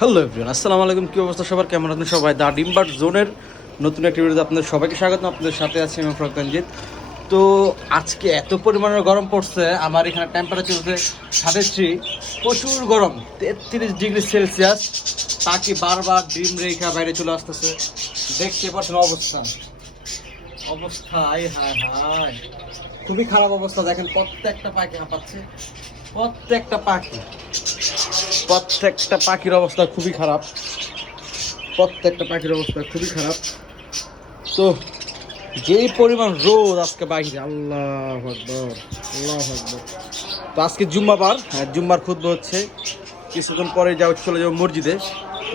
Hello everyone আসসালামু আলাইকুম, কী অবস্থা সবার? কেমন আছেন সবাই? দা ডিম্বার জোনের নতুন একটি ভিডিওতে আপনাদের সবাইকে স্বাগত, আপনাদের সাথে আছি আমি প্রজ্ঞানজিৎ তো আজকে এত পরিমাণের গরম পড়ছে, আমার এখানে টেম্পারেচার হচ্ছে সাতাশি প্রচুর গরম, তেত্রিশ ডিগ্রি সেলসিয়াস। তাকে বারবার ডিম রেখা বাইরে চলে আসতেছে, দেখতে পাচ্ছেন অবস্থা। অবস্থা আয় হায় হায়। খুবই খারাপ অবস্থা দেখেন প্রত্যেকটা পাখি হাঁপাচ্ছে প্রত্যেকটা পাখি। প্রত্যেকটা পাখির অবস্থা খুবই খারাপ। প্রত্যেকটা পাখির অবস্থা খুবই খারাপ। তো যেই পরিমাণ রোদ আজকে বাইরে আল্লাহ আকবর আল্লাহ আকবর। তো আজকে জুম্মাবার হ্যাঁ জুম্মার খুদ্ হচ্ছে কিছুক্ষণ পরে যাও, চলে যাব মসজিদে।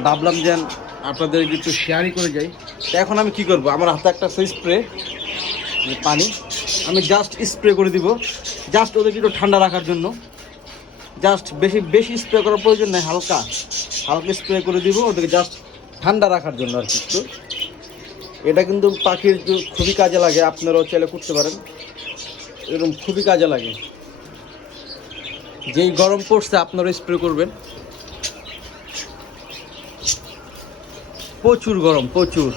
ভাবলাম যে আপনাদের একটু শেয়ারই করে যাই। তো এখন আমি কি করব? আমার হাতে একটা স্প্রে পানি। আমি জাস্ট স্প্রে করে দিব। জাস্ট ওদেরকে একটু ঠান্ডা রাখার জন্য। জাস্ট বেশি বেশি স্প্রে করার প্রয়োজন নেই, হালকা। হালকা স্প্রে করে দিব, ওদেরকে জাস্ট ঠান্ডা রাখার জন্য আর কি একটু। এটা কিন্তু পাখির খুবই কাজে লাগে, আপনারাও চাইলে করতে পারেন। এরকম খুবই কাজে লাগে। যেই গরম পড়ছে আপনারা স্প্রে করবেন। প্রচুর গরম প্রচুর।